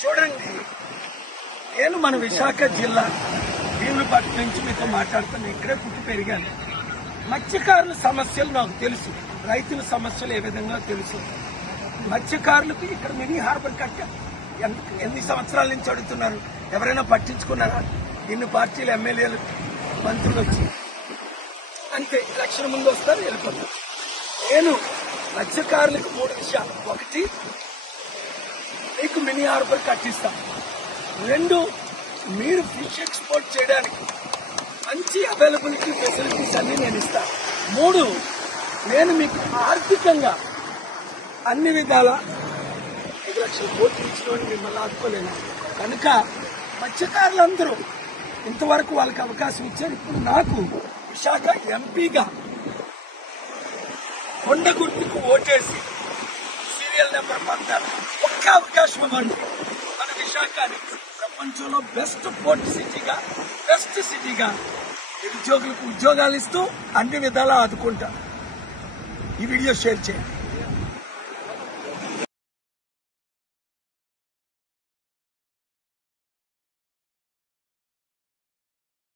చూడండి నేను మన విశాఖ జిల్లా భీములపట్నం నుంచి మీతో మాట్లాడుతాను. ఇక్కడే పుట్టి పెరిగాను. మత్స్యకారుల సమస్యలు నాకు తెలుసు, రైతుల సమస్యలు ఏ విధంగా తెలుసు. మత్స్యకారులకు ఇక్కడ మినీ హార్బర్ కట్టారు. ఎన్ని సంవత్సరాల నుంచి అడుగుతున్నారు, ఎవరైనా పట్టించుకున్నారా? ఇన్ని పార్టీలు ఎమ్మెల్యేలు మంత్రులు వచ్చి అంతే ఎలక్షన్ ముందు వస్తారు, వెళ్ళిపోతారు. నేను మత్స్యకారులకు 3 విషయాలు: 1, మీకు మినీ హార్బర్ కట్టిస్తాం. 2, మీరు ఫిష్ ఎక్స్పోర్ట్ చేయడానికి మంచి అవైలబిలిటీ ఫెసిలిటీస్ అన్ని నేను ఇస్తాను. 3, నేను మీకు ఆర్థికంగా అన్ని విధాల 5 లక్షల కోట్లు ఇచ్చిన మిమ్మల్ని ఆదుకోలేను. కనుక మత్స్యకారులందరూ ఇంతవరకు వాళ్ళకి అవకాశం ఇచ్చారు. ఇప్పుడు నాకు విశాఖ ఎంపీగా కొండ గుర్తుకు ఓటేసి సీరియల్ నెంబర్ 16 ఒక్క అవకాశం ఇవ్వండి. మన విశాఖని ప్రపంచంలో బెస్ట్ పోర్ట్ సిటీగా, బెస్ట్ సిటీగా నిరుద్యోగులకు ఉద్యోగాలు ఇస్తూ అన్ని విధాలా ఆదుకుంటారు. ఈ వీడియో షేర్ చేయండి.